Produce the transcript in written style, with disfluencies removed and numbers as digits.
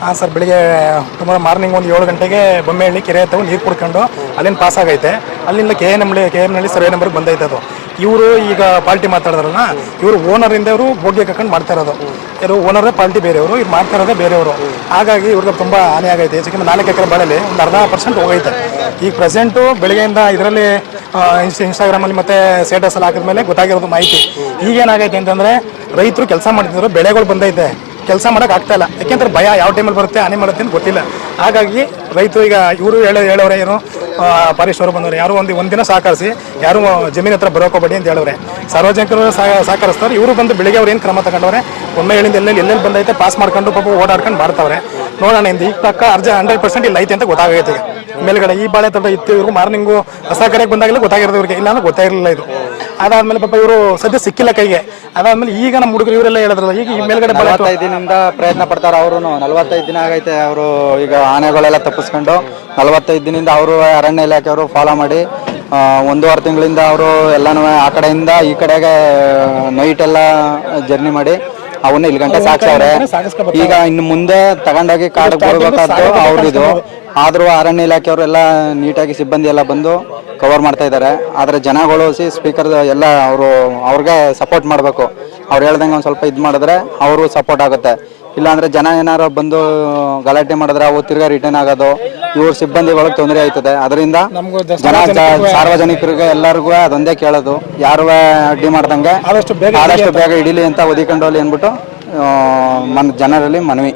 ಹಾಂ ಸರ್, ಬೆಳಿಗ್ಗೆ ತುಂಬ ಮಾರ್ನಿಂಗ್ ಒಂದು 7 ಗಂಟೆಗೆ ಬೊಮ್ಮೆಹಳ್ಳಿ ಕೆರೆ ತಗೊಂಡು ನೀರು ಕುಡ್ಕೊಂಡು ಅಲ್ಲಿಂದ ಪಾಸ್ ಆಗೈತೆ. ಅಲ್ಲಿಂದ ಕೆ ಎಮ್ನಳ್ಳಿ ಸರ್ವೆ ನಂಬರ್ಗೆ ಬಂದೈತೆ ಅದು. ಇವರು ಈಗ ಪಾರ್ಟಿ ಮಾತಾಡಿದ್ರಲ್ಲ, ಇವರು ಓನರಿಂದ ಇವರು ಬೋಗ್ಗೆ ಹಾಕೊಂಡು ಮಾಡ್ತಾ ಇರೋದು. ಇವರು ಓನರೇ ಪಾರ್ಟಿ ಬೇರೆಯವರು, ಇವ್ರು ಮಾಡ್ತಾ ಇರೋದೇ ಬೇರೆಯವರು. ಹಾಗಾಗಿ ಇವ್ರಿಗೆ ತುಂಬ ಹಾನಿ ಆಗೈತೆ. ಹೆಚ್ಚು ಕಮ್ಮಿ 4 ಎಕರೆ ಬಾಳಲ್ಲಿ ಒಂದು 40% ಹೋಗೈತೆ. ಈಗ ಪ್ರೆಸೆಂಟು ಬೆಳಗ್ಗೆಯಿಂದ ಇದರಲ್ಲಿ ಇನ್ಸ್ಟಾಗ್ರಾಮಲ್ಲಿ ಮತ್ತು ಸ್ಟೇಟಸಲ್ಲಿ ಹಾಕಿದ್ಮೇಲೆ ಗೊತ್ತಾಗಿರೋದು ಮಾಹಿತಿ. ಈಗೇನಾಗೈತೆ ಅಂತಂದರೆ, ರೈತರು ಕೆಲಸ ಮಾಡ್ತಿದ್ರು, ಬೆಳೆಗಳು ಬಂದೈತೆ, ಕೆಲಸ ಮಾಡೋಕೆ ಆಗ್ತಾಯಿಲ್ಲ. ಯಾಕೆಂದ್ರೆ ಭಯ, ಯಾವ ಟೈಮಲ್ಲಿ ಬರುತ್ತೆ ಹಾನಿ ಮಾಡುತ್ತೆ ಅಂತ ಗೊತ್ತಿಲ್ಲ. ಹಾಗಾಗಿ ರೈತರು ಈಗ ಇವರು ಹೇಳೋರೆ ಏನು, ಫಾರೆಸ್ಟ್ ಅವರು ಬಂದವರು ಯಾರು ಒಂದಿನ ಸಹಕರಿಸಿ, ಯಾರು ಜಮೀನು ಹತ್ರ ಬರೋಕೋಬೇಡಿ ಅಂತ ಹೇಳೋರೆ. ಸಾರ್ವಜನಿಕರು ಸಹಕರಿಸ್ತಾರೆ. ಇವರು ಬಂದು ಬೆಳಿಗ್ಗೆ ಅವ್ರು ಏನು ಕ್ರಮ ತಗೊಂಡವ್ರೆ, ಒಮ್ಮೆ ಹೇಳಿಂದ ಎಲ್ಲೆಲ್ಲಿ ಬಂದೈತೆ ಪಾಸ್ ಮಾಡ್ಕೊಂಡು ಪಾಪ ಓಡಾಡ್ಕೊಂಡು ಮಾಡ್ತಾವ್ರೆ. ನೋಡೋಣ ಇಂದ ಈಗ ತಕ್ಕ 100% ಇಲ್ಲ ಐತೆ ಅಂತ ಗೊತ್ತಾಗೈತೆ. ಮೇಲ್ಗಡೆ ಈ ಬಾಳೆ ತೋಟ ಇತ್ತು. ಇವ್ರು ಮಾರ್ನಿಂಗು ಹೊಸ ಕರೆಗೆ ಬಂದಾಗಲೇ ಗೊತ್ತಾಗಿರೋದು ಇವ್ರಿಗೆ, ಇಲ್ಲಾಂದ್ರೆ ಗೊತ್ತಾಗಿರಲಿಲ್ಲ ಇದು. ಅದಾದ್ಮೇಲೆ ಪಾಪ ಇವರು ಸದ್ಯ ಸಿಕ್ಕಿಲ್ಲ ಕೈಗೆ. ಅದಾದ್ಮೇಲೆ ಈಗ ನಮ್ಮ ಹುಡುಗರು ಇವರೆಲ್ಲ ಹೇಳಿದ್ರಲ್ಲ, ಈಗ ಈ ಮೇಲ್ಗಡೆ 45 ದಿನದಿಂದ ಪ್ರಯತ್ನ ಪಡ್ತಾರೆ. ಅವರು 45 ದಿನ ಆಗೈತೆ. ಅವರು ಈಗ ಆನೆಗಳೆಲ್ಲ ತಪ್ಪಿಸ್ಕೊಂಡು 45 ದಿನದಿಂದ ಅವರು ಅರಣ್ಯ ಇಲಾಖೆಯವರು ಫಾಲೋ ಮಾಡಿ 1.5 ತಿಂಗಳಿಂದ ಅವರು ಎಲ್ಲನೂ ಆ ಕಡೆಯಿಂದ ಈ ಕಡೆಗೆ ನೈಟ್ ಎಲ್ಲ ಜರ್ನಿ ಮಾಡಿ ಅವನ್ನ ಇಲ್ಲಿ ಗಂಟೆ ಸಾಕ್ಸವ್ರೆ. ಈಗ ಇನ್ನು ಮುಂದೆ ತಗೊಂಡೋಗಿ ಕಾಡಿಗೆ ಬರ್ಬೇಕಾದ್ದು ಅವ್ರದ್ದು. ಆದರೂ ಅರಣ್ಯ ಇಲಾಖೆಯವರು ಎಲ್ಲ ನೀಟಾಗಿ ಸಿಬ್ಬಂದಿ ಎಲ್ಲ ಬಂದು ಕವರ್ ಮಾಡ್ತಾ ಇದ್ದಾರೆ. ಆದರೆ ಜನಗಳು ಸ್ಪೀಕರ್ ಎಲ್ಲ ಅವ್ರಿಗೆ ಸಪೋರ್ಟ್ ಮಾಡಬೇಕು. ಅವ್ರು ಹೇಳ್ದಂಗೆ ಒಂದು ಸ್ವಲ್ಪ ಇದು ಮಾಡಿದ್ರೆ ಅವರು ಸಪೋರ್ಟ್ ಆಗುತ್ತೆ. ಇಲ್ಲಾಂದರೆ ಜನ ಏನಾರು ಬಂದು ಗಲಾಟೆ ಮಾಡಿದ್ರೆ ಅವು ತಿರ್ಗಾ ರಿಟರ್ನ್ ಆಗೋದು, ಇವ್ರ ಸಿಬ್ಬಂದಿಗಳಿಗೆ ತೊಂದರೆ ಆಯ್ತದೆ. ಅದರಿಂದ ಸಾರ್ವಜನಿಕರಿಗೆ ಎಲ್ಲರಿಗೂ ಅದೊಂದೇ ಕೇಳೋದು, ಯಾರು ಅಡ್ಡಿ ಮಾಡ್ದಂಗೆ ಆದಷ್ಟು ಬೇಗ ಹಿಡೀಲಿ ಅಂತ ಒದಿಕೊಂಡು ಹೋಗ್ಲಿ ಅಂದ್ಬಿಟ್ಟು ಜನರಲ್ಲಿ ಮನವಿ.